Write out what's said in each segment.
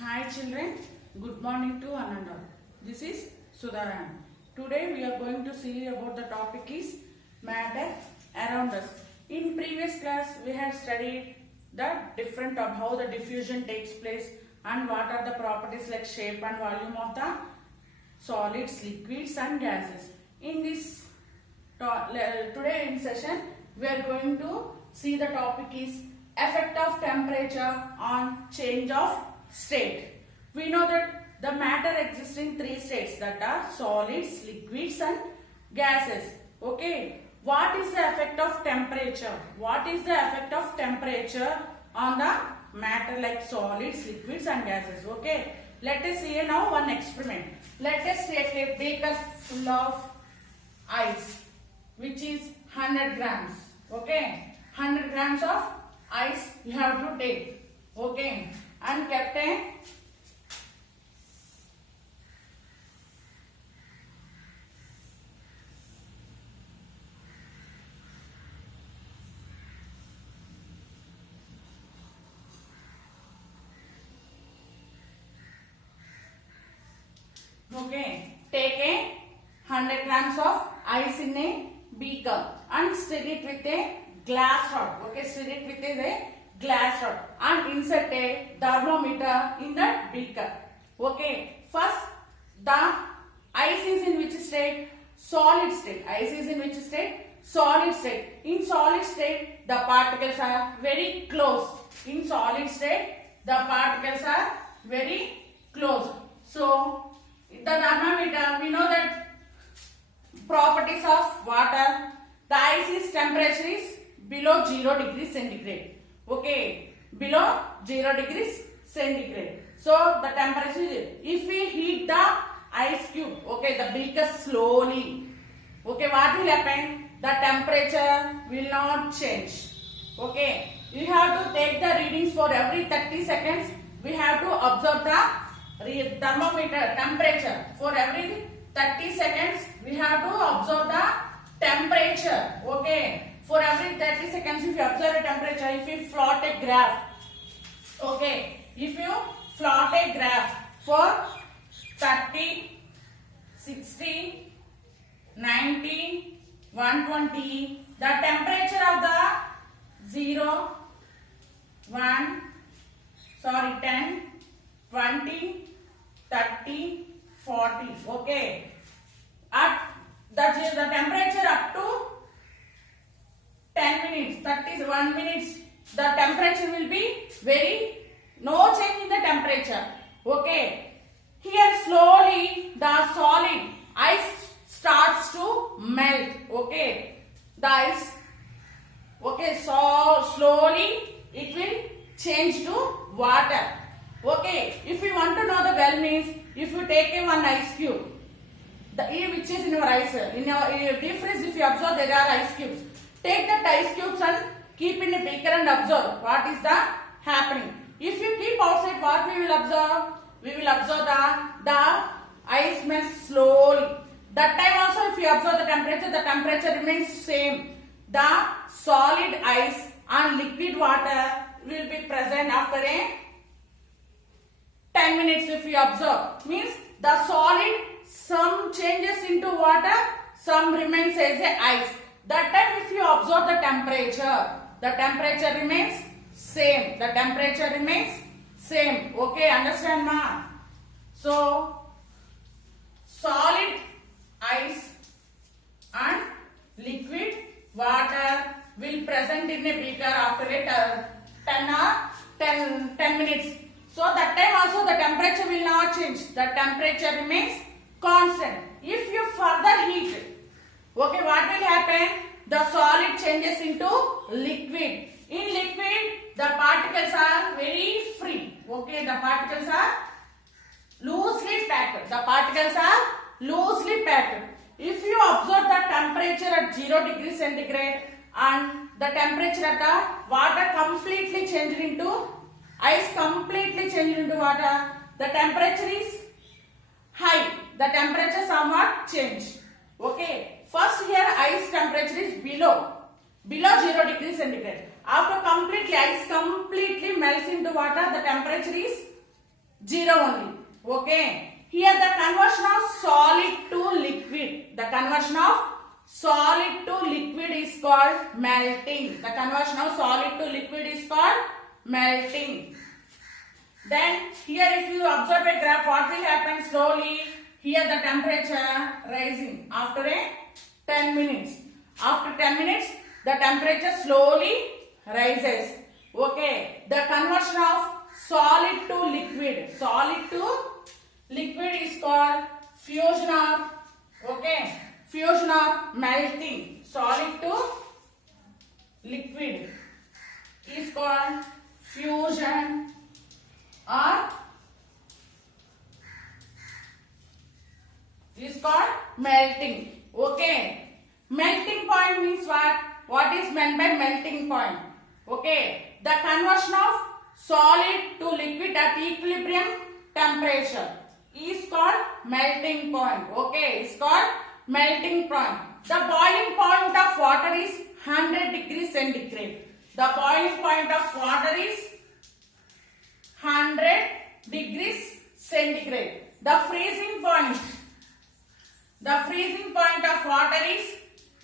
Hi children, good morning to one and all. This is Sudharan. Today we are going to see about the topic is matter around us. In previous class we had studied the different of how the diffusion takes place and what are the properties like shape and volume of the solids, liquids and gases. In this today in session we are going to see the topic is effect of temperature on change of state. We know that the matter exists in three states, that are solids, liquids and gases. Okay, what is the effect of temperature? What is the effect of temperature on the matter like solids, liquids and gases? Okay, let us see now one experiment. Let us take a beaker full of ice which is 100 grams. Okay, 100 grams of ice you have to take. Okay, and kept a take a 100 grams of ice in a beaker and stir it with a glass rod. Okay, stir it with a glass rod and insert a thermometer in that beaker. Okay, first the ice is in which state? Solid state. Ice is in which state? Solid state. In solid state the particles are very close. In solid state the particles are very close. So the thermometer, we know that properties of water, the ice's temperature is below 0 degrees centigrade. Okay, below 0 degrees centigrade. So the temperature is, if we heat the ice cube, okay, the beaker slowly, okay, what will happen? The temperature will not change. Okay, you have to take the readings for every 30 seconds. We have to observe the thermometer temperature. For every 30 seconds we have to observe the temperature. Okay, for every 30 seconds if you observe a temperature, if you plot a graph, okay, if you plot a graph for 30, 60, 90, 120, the temperature of the 0, 10, 20, 30, 40. Okay, at the temperature up to 10 minutes, 31 minutes, the temperature will be no change in the temperature. Okay, here slowly the solid ice starts to melt. Okay, the ice, okay, so slowly it will change to water. Okay, if you want to know the well means, if you take one ice cube, which is in your ice, in your deep freeze, if you observe there are ice cubes, take that ice cubes and keep in a beaker and observe what is the happening. If you keep outside, what we will observe? We will observe the ice melts slowly. That time also if you observe the temperature remains same. The solid ice and liquid water will be present after a 10 minutes if you observe. Means the solid, some changes into water, some remains as a ice. That time if you observe the temperature remains same. The temperature remains same. Okay, understand ma? So, solid ice and liquid water will present in a beaker after a 10 minutes. So that time also the temperature will not change. The temperature remains constant. If you further heat, okay, what will happen? The solid changes into liquid. In liquid, the particles are very free. Okay, the particles are loosely packed. The particles are loosely packed. If you observe the temperature at 0 degrees centigrade and the temperature at the water completely changed into ice, completely changed into water, the temperature is high. The temperature somewhat changed. Okay, first here ice temperature is below 0 degrees centigrade. After ice completely melts into water, the temperature is 0 only. Okay. Here the conversion of solid to liquid. The conversion of solid to liquid is called melting. The conversion of solid to liquid is called melting. Then here if you observe a graph, what will happen slowly? Here the temperature rising after a 10 minutes. After 10 minutes, the temperature slowly rises. Okay. The conversion of solid to liquid. Solid to liquid is called fusion or, okay, fusion or melting. Solid to liquid is called fusion or is called melting. Okay. Melting point means what? What is meant by melting point? Okay. The conversion of solid to liquid at equilibrium temperature is called melting point. Okay. It's called melting point. The boiling point of water is 100 degrees centigrade. The boiling point of water is 100 degrees centigrade. The freezing point of water is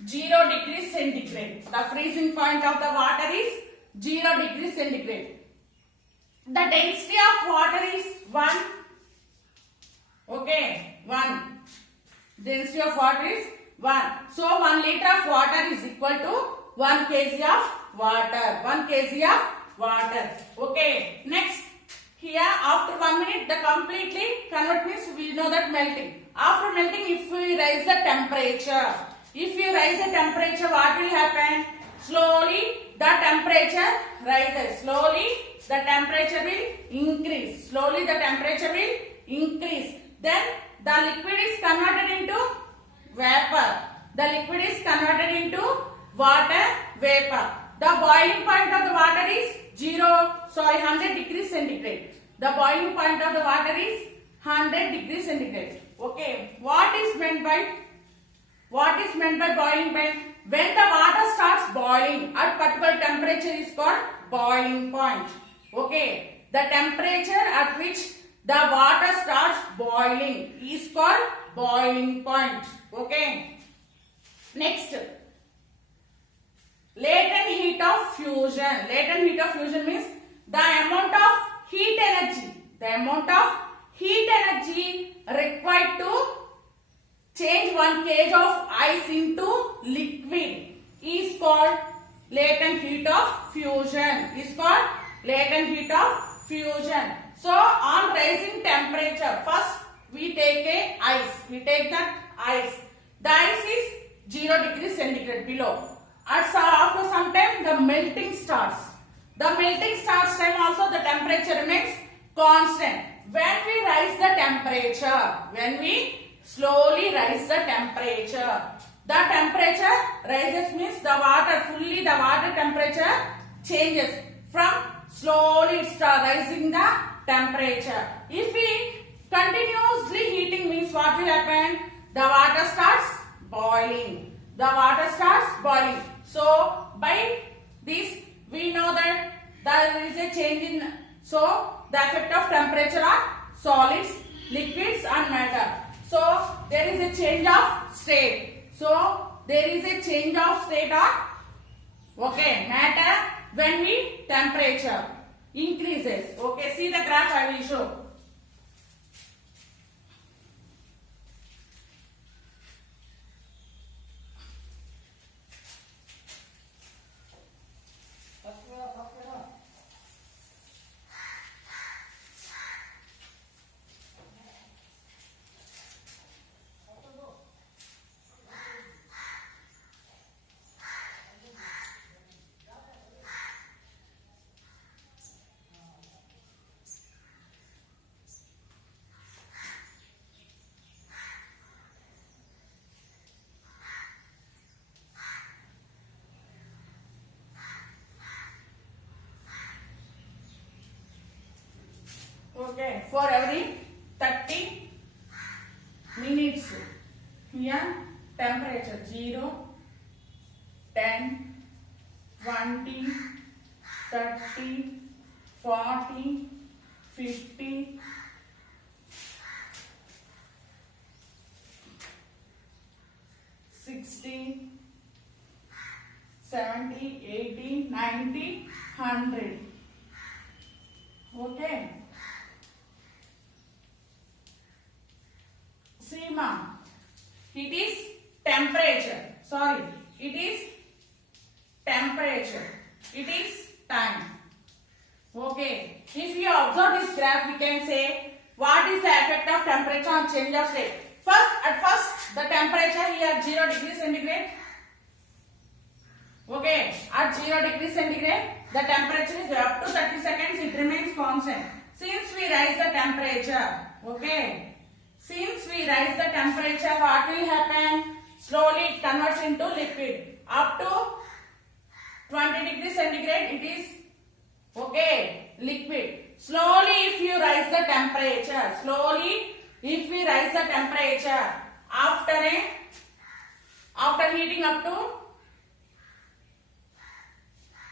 0 degrees centigrade. The freezing point of the water is 0 degrees centigrade. The density of water is 1. Okay, 1. Density of water is 1. So 1 liter of water is equal to 1 kg of water. 1 kg of water. Okay. Next, here after 1 minute the completely convert means we know that melting. After melting, if we raise the temperature, what will happen? Slowly the temperature rises. Slowly the temperature will increase. Slowly the temperature will increase. Then the liquid is converted into vapor. The liquid is converted into water vapor. The boiling point of the water is 100 degrees centigrade. The boiling point of the water is 100 degrees centigrade. Okay. What is meant by boiling point? When the water starts boiling at particular temperature is called boiling point. Okay. The temperature at which the water starts boiling is called boiling point. Okay. Next, latent heat of fusion. Latent heat of fusion means the amount of heat energy. The amount of heat energy required to change 1 kg of ice into liquid is called latent heat of fusion. Is called latent heat of fusion. So on rising temperature, first we take a ice. We take that ice. The ice is 0 degrees centigrade below. After some time the melting starts. The melting starts time also the temperature remains constant. When we rise the temperature, when we slowly rise the temperature rises means the water temperature changes from slowly it starts rising the temperature. If we continuously heating means what will happen? The water starts boiling. The water starts boiling. So by this we know that there is a change in, so the effect of temperature on solids, liquids and matter. So there is a change of state. So there is a change of state on, okay, matter when we temperature increases. Okay, see the graph I will show. Okay, for every 30 minutes, here temperature 0, 10, 20, 30, 40, 50, 60, 70, 80, 90, 100. Okay. See ma, it is temperature. Sorry, it is temperature. It is time. Okay. If you observe this graph, we can say what is the effect of temperature on change of state. At first, the temperature here 0 degrees centigrade. Okay, at 0 degrees centigrade, the temperature is up to 30 seconds. It remains constant. Since we rise the temperature, okay. Since we rise the temperature, what will happen? Slowly it converts into liquid. Up to 20 degrees centigrade, it is okay, liquid. Slowly if you rise the temperature, after heating up to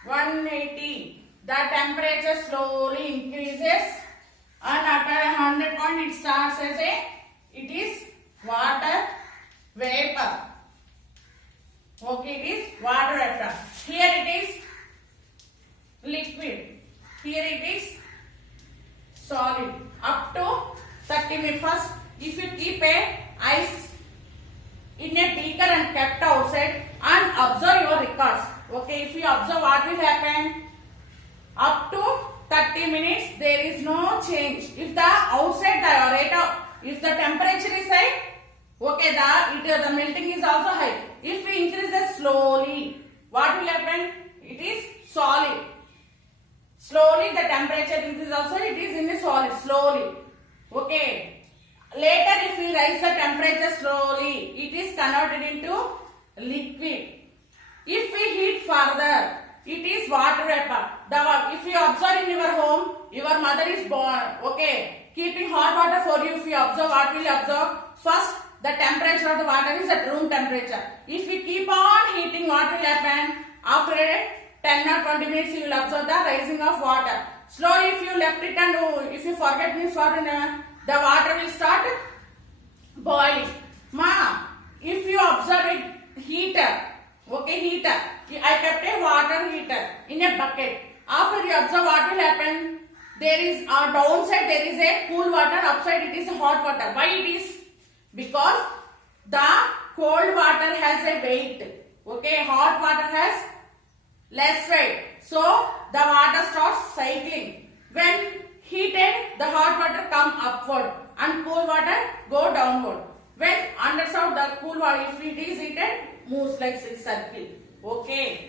180, the temperature slowly increases, and at 100 point it starts as it is water vapor. Okay, it is water vapor. Here it is liquid. Here it is solid. Up to 30 minutes. First, if you keep a ice in a beaker and kept outside and observe your records. Okay, if you observe what will happen, up to 30 minutes there is no change. If the outside the rate of, if the temperature is high, okay, the melting is also high. If we increase this slowly, what will happen? It is solid. Slowly the temperature increases also, it is in a solid, slowly. Okay. Later if we rise the temperature slowly, it is converted into liquid. If we heat further, it is water vapor. If you observe in your home, your mother is born, okay, keeping hot water for you. If you observe, what will you observe? First, the temperature of the water is at room temperature. If we keep on heating, what will happen? After 10 or 20 minutes, you will observe the rising of water. Slowly, if you left it and if you forget this water, the water will start boiling. Ma, if you observe a heater, okay, heater. I kept a water heater in a bucket. After you observe, what will happen? There is downside there is a cool water, upside it is hot water. Why it is? Because the cold water has a weight. Okay, hot water has less weight. So the water starts cycling. When heated, the hot water come upward and cool water go downward. When underside the cool water, if it is heated, moves like a circle. Okay.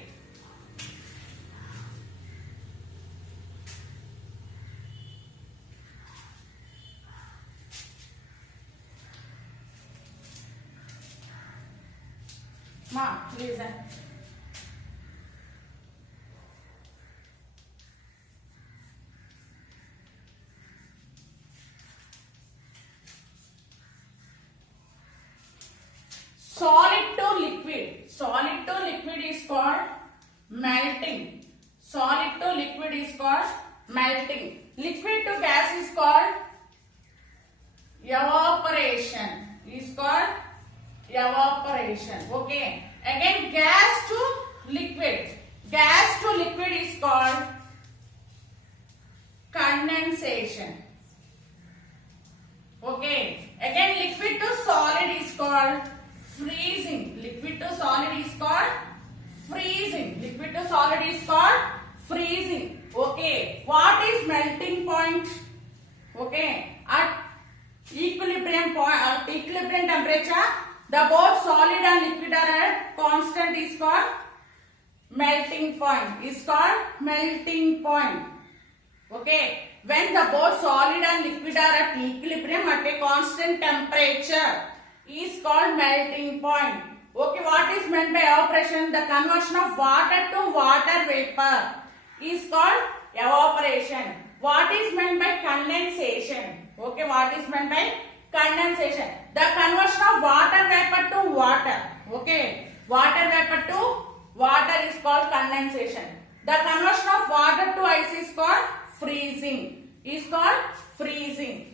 Ma, listen. Solid to liquid. Solid to liquid is called melting. Solid to liquid is called melting. Liquid to gas is called evaporation. Is called evaporation. Okay. Again, gas to liquid. Gas to liquid is called condensation. Okay. Again, liquid to solid is called freezing. Liquid to solid is called freezing. Liquid to solid is called freezing. Okay. What is melting point? Okay. At equilibrium point, at equilibrium temperature, the both solid and liquid are at constant is called melting point. Is called melting point. Okay. When the both solid and liquid are at equilibrium at a constant temperature, is called melting point. Okay, what is meant by evaporation? The conversion of water to water vapor is called evaporation. What is meant by condensation? Okay, what is meant by condensation? The conversion of water vapor to water. Okay, water vapor to water is called condensation. The conversion of water to ice is called freezing. Is called freezing.